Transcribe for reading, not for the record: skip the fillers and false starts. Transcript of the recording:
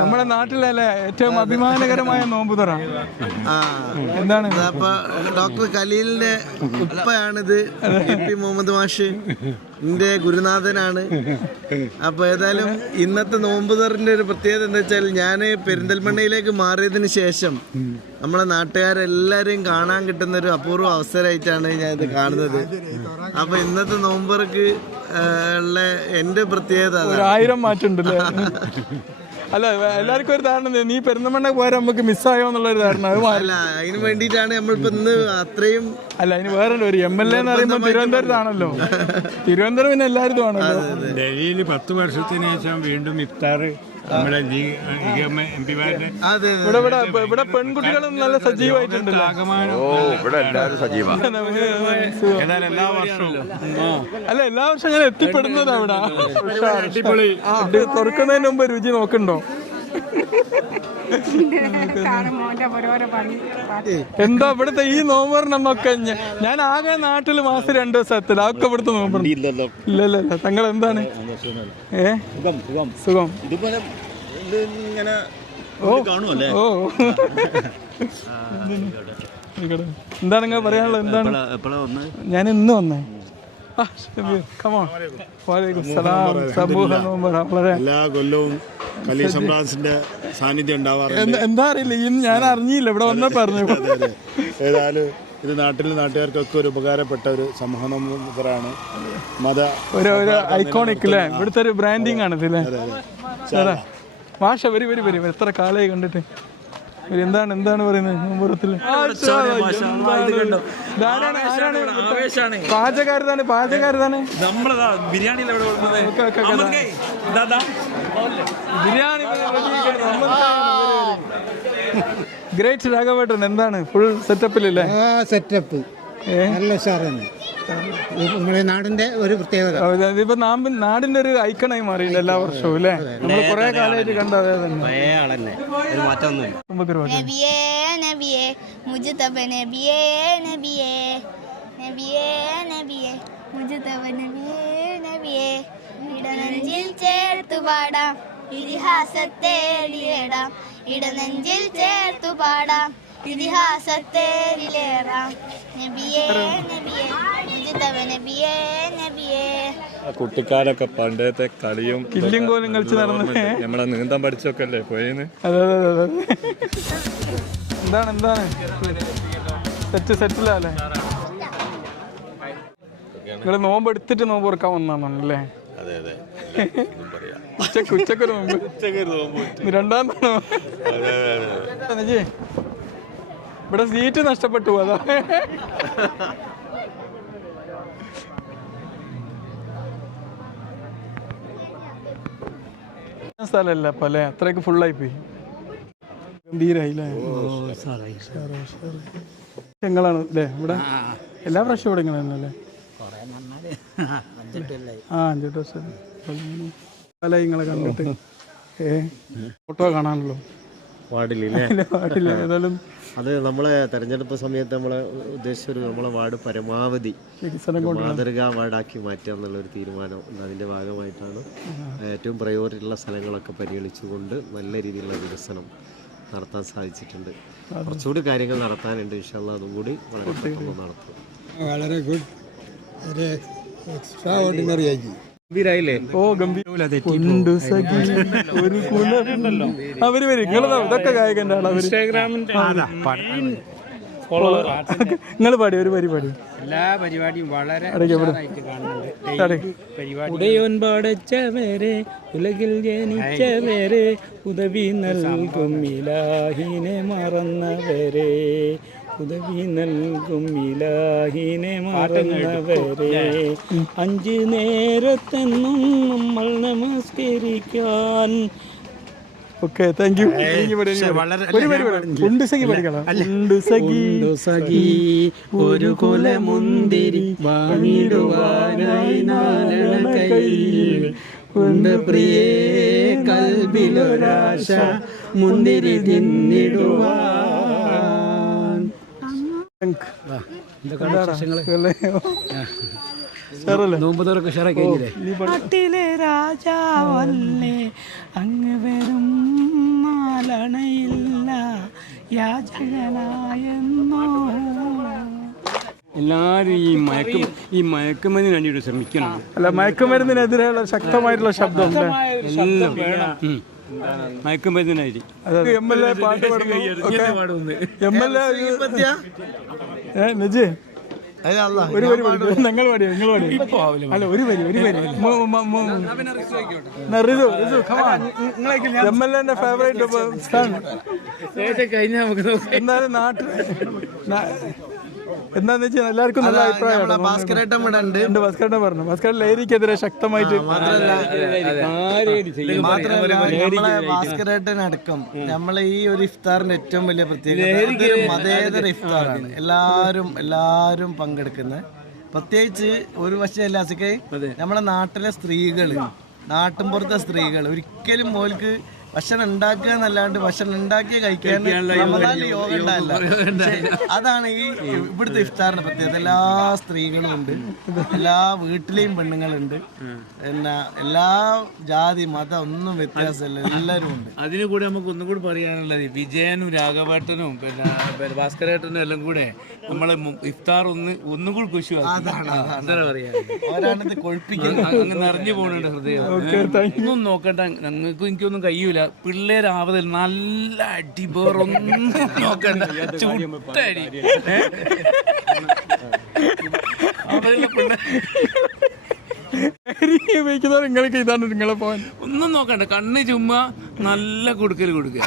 നമ്മുടെ നാട്ടിലല്ലേ ഏറ്റവും അഭിമാനകരമായ നോമ്പുതുറ എന്താണ്? അപ്പൊ ഡോക്ടർ ഖലീലിന്റെ ഉപ്പയാണിത്. പി മുഹമ്മദ് മാഷ് എന്റെ ഗുരുനാഥനാണ്. അപ്പൊ ഏതായാലും ഇന്നത്തെ നോമ്പുതുറന്റെ ഒരു പ്രത്യേകത എന്താ വെച്ചാൽ, ഞാൻ പെരിന്തൽമണ്ണയിലേക്ക് മാറിയതിന് ശേഷം നമ്മളെ നാട്ടുകാരെല്ലാരെയും കാണാൻ കിട്ടുന്ന ഒരു അപൂർവ അവസരമായിട്ടാണ് ഞാൻ ഇത് കാണുന്നത്. അപ്പൊ ഇന്നത്തെ നോമ്പുറക്ക് ഉള്ള എന്റെ പ്രത്യേകത 1000 മാറ്റുണ്ടല്ലേ? അല്ല, എല്ലാവർക്കും ഒരു ധാരണ, നീ പെരുന്തമണ്ണ പോയാൽ നമുക്ക് മിസ്സായോ എന്നുള്ളൊരു ധാരണ. അല്ല, അതിന് വേണ്ടിയിട്ടാണ് നമ്മളിപ്പോ ഇന്ന് അത്രയും. അല്ല, അതിന് വേറെ ഒരു MLA എന്ന് പറയുമ്പോൾ തിരുവനന്തപുരത്താണല്ലോ. തിരുവനന്തപുരം പിന്നെ എല്ലാവരും ആണല്ലോ. ഡൽഹിയിൽ 10 വർഷത്തിന് ശേഷം വീണ്ടും ഇഫ്താർ നമ്മുടെ ഇവിടെ പെൺകുട്ടികളും നല്ല സജീവമായിട്ടുണ്ടല്ലോ. അല്ല, എല്ലാ വർഷവും ഞാൻ എത്തിപ്പെടുന്നത് അവിടെ. തുറക്കുന്നതിന് മുമ്പ് രുചി നോക്കണ്ടോ? എന്താ ഇവിടുത്തെ ഈ നോമ്പറിനൊക്കെ? ഞാൻ ആകെ നാട്ടിൽ മാസം 2 ദിവസം എത്തില്ല. അതൊക്കെ ഇവിടുത്തെ നോമ്പർ. ഇല്ലല്ല, തങ്ങൾ എന്താണ്? സുഖം. എന്താണ് നിങ്ങൾ പറയാനുള്ളത്? എന്താണ്? ഞാൻ ഇന്ന് വന്നേ. എല്ലാ കൊല്ലവും സാന്നിധ്യം ഉണ്ടാവാറുണ്ട്. എന്താ അറിയില്ല, ഞാൻ അറിഞ്ഞില്ല, ഇവിടെ വന്നാ പറഞ്ഞു. ഏതായാലും ഇത് നാട്ടുകാർക്കൊക്കെ ഒരു ഉപകാരപ്പെട്ട ഒരു സമൂഹമാണ്. ഒരു ഐക്കോണിക് അല്ലേ? ഇവിടുത്തെ ഒരു ബ്രാൻഡിങ് ആണ് ഇതില്ലേ? മാഷ വരി എത്ര കാലമായി കണ്ടിട്ട്. എന്താണ് പറയുന്നത്? പാചകക്കാരതാണ് ബിരിയാണി. ഗ്രേറ്റ് രാഘവേട്ടൻ, എന്താണ് ഫുൾ സെറ്റപ്പിലല്ലേ? സെറ്റപ്പ് നല്ല ഉഷാറാണ്. നമ്മുടെ നാടിന്റെ ഒരു പ്രത്യേകത. ഇപ്പൊ നാടിന്റെ ഒരു ഐക്കണായി മാറിയില്ല എല്ലാ വർഷവും അല്ലേ? നമ്മൾ കുറെ കാലമായിട്ട് കണ്ട അതേ തന്നെ. ചേർത്തു പാടാം ഇതിഹാസത്തെ ഇടനെഞ്ചിൽ ചേർത്തു പാടാം ഇതിഹാസത്തെ കുട്ടിക്കാലൊക്കെ പണ്ടത്തെ കളിയും കില്ലും കോലും കളിച്ച് നടന്ന് നമ്മളെ നീന്താൻ പഠിച്ചൊക്കെ അല്ലേ പോയിന്ന്. അതെ. എന്താണ് സെറ്റിലല്ലേ? നിങ്ങള് നോമ്പ് എടുത്തിട്ട് നോമ്പ് ഓർക്കാൻ വന്നാണല്ലേ? ഉച്ചക്കൊരു നോമ്പ്, 2ാം ഇവിടെ സീറ്റ് നഷ്ടപ്പെട്ടു. അതാ സ്ഥലമല്ല അപ്പൊ അല്ലേ? അത്രയൊക്കെ ഫുള്ളായി പോയി. ഗംഭീരായില്ലേ? ഞങ്ങളാണ് അല്ലേ ഇവിടെ? എല്ലാ പ്രാവശ്യവും ഇവിടെ ഇങ്ങളല്ലേ? 5 ദിവസം നിങ്ങളെ കണ്ടിട്ട് ഫോട്ടോ കാണാനല്ലോ വാർഡിലില്ലേ? ഏതായാലും അത് നമ്മളെ തെരഞ്ഞെടുപ്പ് സമയത്ത് നമ്മളെ ഉദ്ദേശിച്ചൊരു നമ്മളെ വാർഡ് പരമാവധി മാതൃകാ വാർഡാക്കി മാറ്റുക എന്നുള്ളൊരു തീരുമാനം. അതിൻ്റെ ഭാഗമായിട്ടാണ് ഏറ്റവും പ്രയോറിറ്റി ഉള്ള സ്ഥലങ്ങളൊക്കെ പരിഗണിച്ചുകൊണ്ട് നല്ല രീതിയിലുള്ള വികസനം നടത്താൻ സാധിച്ചിട്ടുണ്ട്. കുറച്ചുകൂടി കാര്യങ്ങൾ നടത്താനുണ്ട്. ഇൻഷാ അല്ലാഹ് അതും കൂടി വളരെ പെട്ടെന്ന് നടത്തും. വളരെ ഗുഡ്, എക്സ്ട്രാ ഓർഡിനറി ആയി. ഇതൊക്കെ ഗായകന്റെ ആളാണ്. നിങ്ങൾ പാടി ഒരു പരിപാടി. എല്ലാ പരിപാടിയും വളരെ ഉടയോൻ പാടച്ചവരെ ഉലകിൽ ജനിച്ചവരെ ഉദവി നൽകും ഇലാഹിനെ മറന്നവരെ ഉദവി നൽകും ഇലാഹിനെ മറന്നവരെ 5 നേരത്തെന്നും നമ്മൾ നമസ്കരിക്കാൻ. Okay, thank you. ഒരു കുലമുന്തിരി വാങ്ങിടുവാനായി 4 കയ്യിൽ ഉണ്ട് പ്രിയേ കൽബിലൊരാശ മുന്തിരി തിന്നിടുവാൻ. നോമ്പുതൊറൊക്കെ ഉഷാറാക്കി കഴിഞ്ഞില്ലേ? നാട്ടിലെ രാജാവല്ലേ അങ്ങ് വെറും നാലണയില്ല യാചകനായെന്നോ. എല്ലാരും ഈ മയക്കുമരുന്നിന് വേണ്ടിയിട്ട് ശ്രമിക്കണം. അല്ല, മയക്കുമരുന്നിനെതിരെയുള്ള ശക്തമായിട്ടുള്ള ശബ്ദം എല്ലാം മയക്കുമരുന്നിനായിട്ട് MLA പാട്ട് പാടുന്നു. MLA നജി ഒരു വരി പാടിയോ? ഞങ്ങൾ പാടിയോ? നിങ്ങൾ പാടിയോ? അല്ല, ഒരു വരി MLA ഫേവറേറ്റ് കഴിഞ്ഞാൽ നമുക്ക് എന്നാലും നാട്ടിൽ എന്താന്ന് വെച്ചാൽ എല്ലാവർക്കും നല്ല അഭിപ്രായമാണ്. ഭാസ്കരേട്ടൻ ഇവിടെ ഉണ്ട്. ഭാസ്കരേട്ടൻ പറഞ്ഞു, ഭാസ്കരൻ ലഹരിക്കെതിരെ ശക്തമായിട്ട് മാത്രല്ല നമ്മളെ ഭാസ്കരേട്ടൻ അടക്കം നമ്മളെ ഈ ഒരു ഇഫ്താറിന്റെ ഏറ്റവും വലിയ പ്രത്യേകത മതേതര ഇഫ്താറാണ്. എല്ലാരും പങ്കെടുക്കുന്നത്. പ്രത്യേകിച്ച് ഒരു പക്ഷേ അസിക്കെ നമ്മളെ നാട്ടിലെ സ്ത്രീകള്, നാട്ടിൻപുറത്തെ സ്ത്രീകൾ ഒരിക്കലും മോൾക്ക് ഭക്ഷണം ഉണ്ടാക്കുക എന്നല്ലാണ്ട് ഭക്ഷണം ഉണ്ടാക്കി കഴിക്കാൻ യോഗ ഉണ്ടാവില്ല. അതാണ് ഈ ഇവിടുത്തെ ഇഫ്താറിന്റെ പ്രത്യേകത. എല്ലാ സ്ത്രീകളും ഉണ്ട്, എല്ലാ വീട്ടിലെയും പെണ്ണുങ്ങളുണ്ട്, പിന്നെ എല്ലാ ജാതി മതം ഒന്നും വ്യത്യാസമില്ല, എല്ലാവരും ഉണ്ട്. അതിനു കൂടെ നമുക്ക് ഒന്നും കൂടി പറയാനുള്ളത്, വിജയനും രാഘവേട്ടനും പിന്നെ ഭാസ്കരേട്ടനും എല്ലാം കൂടെ നമ്മളെ ഇഫ്താർ ഒന്നും കൂടി അവരാണിത് കൊഴിപ്പിക്കുന്നത്. അങ്ങ് നിറഞ്ഞു പോകുന്നുണ്ട് ഹൃദയം. ഒന്നും നോക്കണ്ട, ഞങ്ങൾക്ക് എനിക്കൊന്നും കഴിയൂല. പിള്ളേരാവതിൽ നല്ല അടി, വേറൊന്നും നോക്കണ്ട, ചുട്ടടി. ഉപയോഗിക്കുന്നവർ നിങ്ങൾക്ക് ഇതാണ് നിങ്ങളെ പോകാൻ ഒന്നും നോക്കണ്ട, കണ്ണ് ചുമ്മാ നല്ല കൊടുക്കൽ കൊടുക്കുക.